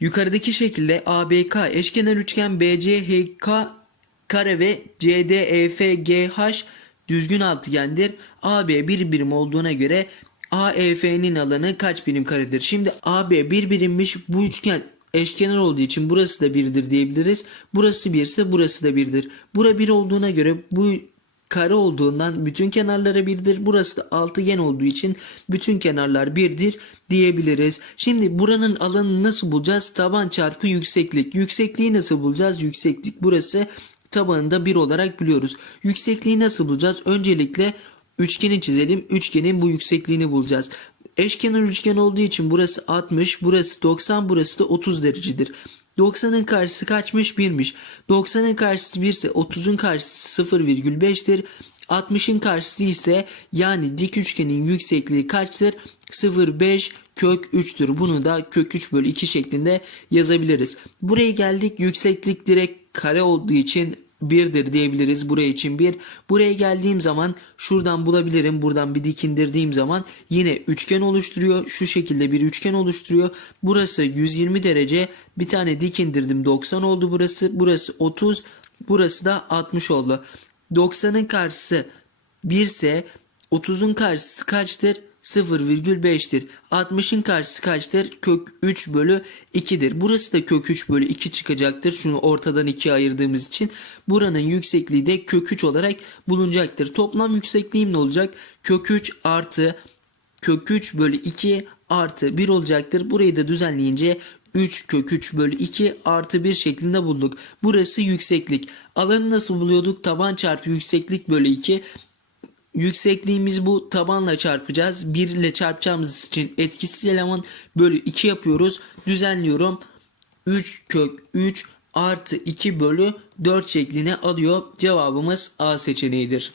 Yukarıdaki şekilde ABK eşkenar üçgen BCHK kare ve CDEFGH düzgün altıgendir. AB bir birim olduğuna göre AEF'nin alanı kaç birim karedir? Şimdi AB bir birimmiş bu üçgen eşkenar olduğu için burası da birdir diyebiliriz. Burası bir ise burası da birdir. Bura bir olduğuna göre bu kare olduğundan bütün kenarlara birdir. Burası da altıgen olduğu için bütün kenarlar birdir diyebiliriz. Şimdi buranın alanını nasıl bulacağız? Taban çarpı yükseklik. Yüksekliği nasıl bulacağız? Yükseklik burası tabanında 1 olarak biliyoruz. Yüksekliği nasıl bulacağız? Öncelikle üçgeni çizelim. Üçgenin bu yüksekliğini bulacağız. Eşkenar üçgen olduğu için burası 60, burası 90, burası da 30 derecedir. 90'ın karşısı kaçmış? 1'miş. 90'ın karşısı 1 ise 30'un karşısı 0,5'tir. 60'ın karşısı ise yani dik üçgenin yüksekliği kaçtır? 0,5 kök 3'tür. Bunu da kök 3 bölü 2 şeklinde yazabiliriz. Buraya geldik. Yükseklik direkt kare olduğu için 1'dir diyebiliriz. Buraya için 1. Buraya geldiğim zaman şuradan bulabilirim. Buradan bir dik indirdiğim zaman yine üçgen oluşturuyor. Şu şekilde bir üçgen oluşturuyor. Burası 120 derece. Bir tane dik indirdim. 90 oldu burası. Burası 30. Burası da 60 oldu. 90'ın karşısı 1 ise 30'un karşısı kaçtır? 0,5'tir. 60'ın karşısı kaçtır? Kök 3 bölü 2'dir. Burası da kök 3 bölü 2 çıkacaktır. Şunu ortadan 2'ye ayırdığımız için. Buranın yüksekliği de kök 3 olarak bulunacaktır. Toplam yüksekliğim ne olacak? Kök 3 artı kök 3 bölü 2 artı 1 olacaktır. Burayı da düzenleyince 3 kök 3 bölü 2 artı 1 şeklinde bulduk. Burası yükseklik. Alanı nasıl buluyorduk? Taban çarpı yükseklik bölü 2. Yüksekliğimiz bu tabanla çarpacağız. 1 ile çarpacağımız için etkisiz eleman bölü 2 yapıyoruz. Düzenliyorum. 3 kök 3 artı 2 bölü 4 şeklini alıyor. Cevabımız A seçeneğidir.